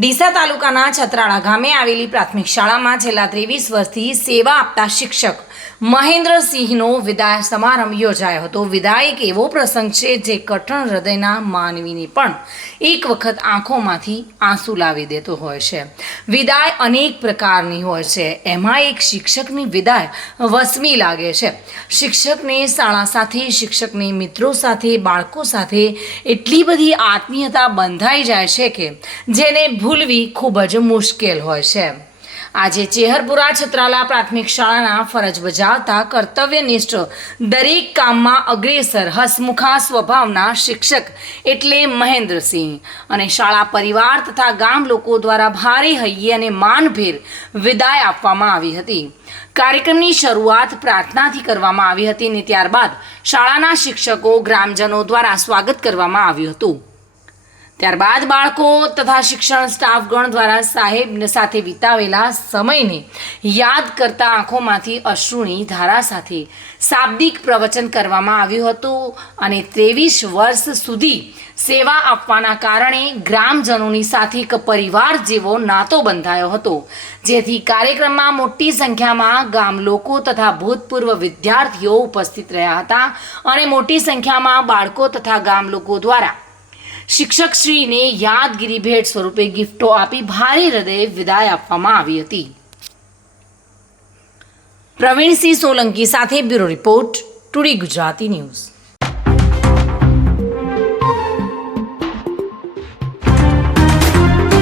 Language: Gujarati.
ડીસા તાલુકાના છત્રાળા ગામે આવેલી પ્રાથમિક શાળામાં છેલ્લા 23 વર્ષથી સેવા આપતા શિક્ષક મહેન્દ્રસિંહનો વિદાય સમારંભ યોજાયો હતો. વિદાય એક એવો પ્રસંગ છે જે કઠણ હૃદયના માનવીને પણ એક વખત આંખોમાંથી આંસુ લાવી દેતો હોય છે. વિદાય અનેક પ્રકારની હોય છે, એમાં એક શિક્ષકની વિદાય વસમી લાગે છે. શિક્ષકને શાળા સાથે, શિક્ષકને મિત્રો સાથે, બાળકો સાથે એટલી બધી આત્મીયતા બંધાઈ જાય છે કે જેને ભૂલવી ખૂબ જ મુશ્કેલ હોય છે. આજે ચેહરપુરા છત્રાલા પ્રાથમિક શાળાના ફરજ બજાવતા કર્તવ્યનિષ્ઠ દરેક કામમાં અગ્રેસર હસમુખા સ્વભાવના શિક્ષક એટલે મહેન્દ્રસિંહ અને શાળા પરિવાર તથા ગામ લોકો દ્વારા ભારે હૈયે અને માનભેર વિદાય આપવામાં આવી હતી. કાર્યક્રમની શરૂઆત પ્રાર્થનાથી કરવામાં આવી હતી અને ત્યારબાદ શાળાના શિક્ષકો ગ્રામજનો દ્વારા સ્વાગત કરવામાં આવ્યું હતું. ત્યારબાદ બાળકો તથા શિક્ષણ સ્ટાફગણ દ્વારા સાહેબ સાથે વિતાવેલા સમયને યાદ કરતા આંખોમાંથી અશ્રુની ધારા સાથે શાબ્દિક પ્રવચન કરવામાં આવ્યું હતું અને 23 વર્ષ સુધી સેવા આપવાના કારણે ગ્રામજનોની સાથે એક પરિવાર જેવો નાતો બંધાયો હતો, જેથી કાર્યક્રમમાં મોટી સંખ્યામાં ગામ લોકો તથા ભૂતપૂર્વ વિદ્યાર્થીઓ ઉપસ્થિત રહ્યા હતા અને મોટી સંખ્યામાં બાળકો તથા ગામ લોકો દ્વારા શિક્ષકશ્રીને યાદગીરી ભેટ સ્વરૂપે ગિફ્ટો આપી ભારે હૃદયે વિદાય આપવામાં આવી હતી. પ્રવીણસિંહ સોલંકી સાથે bureau report, today Gujarati news.